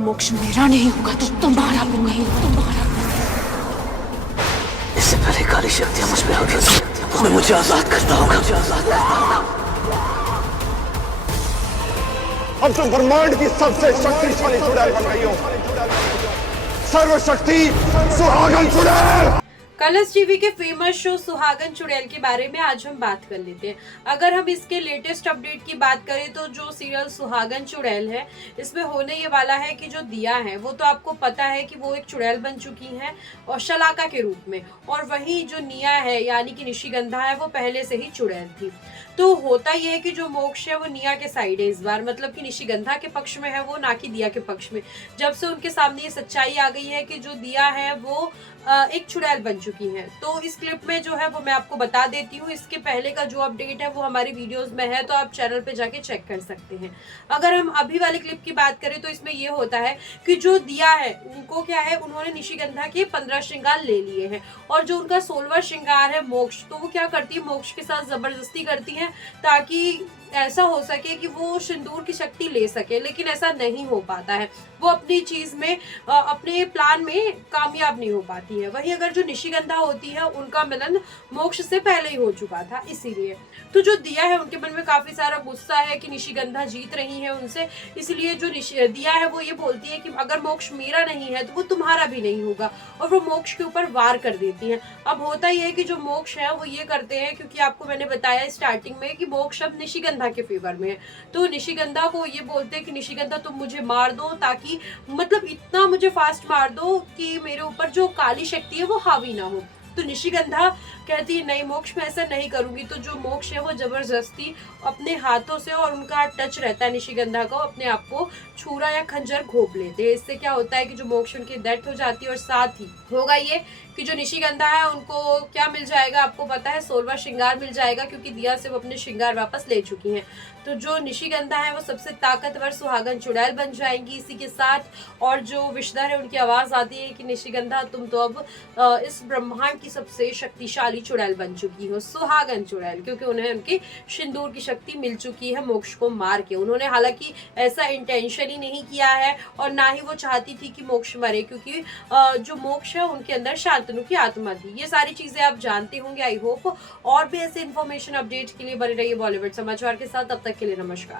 मोक्ष मेरा नहीं होगा तो तुम्हारा भी नहीं तुम्हारा। इससे पहले काली शक्तियां मुझ पे हावी होती, तुम्हें मुझे आजाद करना होगा। अब तुम ब्रह्मांड की सबसे शक्तिशाली चुड़ैल बन गई हो, सर्वशक्ति सुहागन चुड़ैल। कलर्स टीवी के फेमस शो सुहागन चुड़ैल के बारे में आज हम बात कर लेते हैं। अगर हम इसके लेटेस्ट अपडेट की बात करें तो जो सीरियल सुहागन चुड़ैल है, इसमें होने ये वाला है कि जो दिया है वो तो आपको पता है कि वो एक चुड़ैल बन चुकी है और शलाका के रूप में, और वही जो निया है यानी कि निशिगंधा है वो पहले से ही चुड़ैल थी। तो होता यह है कि जो मोक्ष है वो निया के साइड है इस बार, मतलब कि निशिगंधा के पक्ष में है वो, ना कि दिया के पक्ष में। जब से उनके सामने ये सच्चाई आ गई है कि जो दिया है वो एक चुड़ैल बन चुकी है, तो इस क्लिप में जो है वो मैं आपको बता देती हूँ। इसके पहले का जो अपडेट है वो हमारी वीडियोस में है, तो आप चैनल पे जाके चेक कर सकते हैं। अगर हम अभी वाले क्लिप की बात करें तो इसमें ये होता है कि जो दिया है उनको क्या है, उन्होंने निशिगंधा के 15 श्रृंगार ले लिए हैं, और जो उनका 16वां श्रृंगार है मोक्ष, तो वो क्या करती है, मोक्ष के साथ जबरदस्ती करती है ताकि ऐसा हो सके कि वो सिंदूर की शक्ति ले सके, लेकिन ऐसा नहीं हो पाता है। वो अपनी चीज में अपने प्लान में कामयाब नहीं हो पाती है। वही अगर जो निशिगंधा होती है उनका मिलन मोक्ष से पहले ही हो चुका था, इसीलिए तो जो दिया है उनके मन में काफी सारा गुस्सा है कि निशिगंधा जीत रही है उनसे, इसलिए जो दिया है वो ये बोलती है कि अगर मोक्ष मेरा नहीं है तो वो तुम्हारा भी नहीं होगा, और वो मोक्ष के ऊपर वार कर देती है। अब होता यह है कि जो मोक्ष है वो ये करते हैं, क्योंकि आपको मैंने बताया स्टार्टिंग में कि मोक्ष अब निशिगंधा के फेवर में है, तो निशिगंधा को ये बोलते हैं कि निशिगंधा तुम मुझे मार दो, ताकि मतलब इतना मुझे फास्ट मार दो कि मेरे ऊपर जो काली शक्ति है वो हावी ना हो। तो निशिगंधा कहती है नहीं मोक्ष मैं ऐसा नहीं करूंगी। तो जो मोक्ष है वो जबरदस्ती अपने हाथों से, और उनका टच रहता है निशिगंधा को, अपने आप को छुरा या खंजर घोंप लेते हैं। इससे क्या होता है कि जो मोक्ष उनकी डेथ हो जाती है, और साथ ही होगा ये कि जो निशिगंधा है उनको क्या मिल जाएगा, आपको पता है 16वां श्रृंगार मिल जाएगा, क्योंकि दिया से वो अपने श्रृंगार वापस ले चुकी हैं। तो जो निशिगंधा है वो सबसे ताकतवर सुहागन चुड़ैल बन जाएंगी इसी के साथ। और जो विषधर है उनकी आवाज आती है कि निशिगंधा तुम तो अब इस ब्रह्मांड की सबसे शक्तिशाली चुड़ैल बन चुकी हो, सुहागन चुड़ैल, क्योंकि उन्हें उनकी सिंदूर की शक्ति मिल चुकी है मोक्ष को मार के। उन्होंने हालांकि ऐसा इंटेंशन ही नहीं किया है, और ना ही वो चाहती थी कि मोक्ष मरे, क्योंकि जो मोक्ष है उनके अंदर शांतनु की आत्मा थी। ये सारी चीजें आप जानते होंगे आई होप। और भी ऐसे इन्फॉर्मेशन अपडेट के लिए बने रहिए बॉलीवुड समाचार के साथ। तब तक के लिए नमस्कार।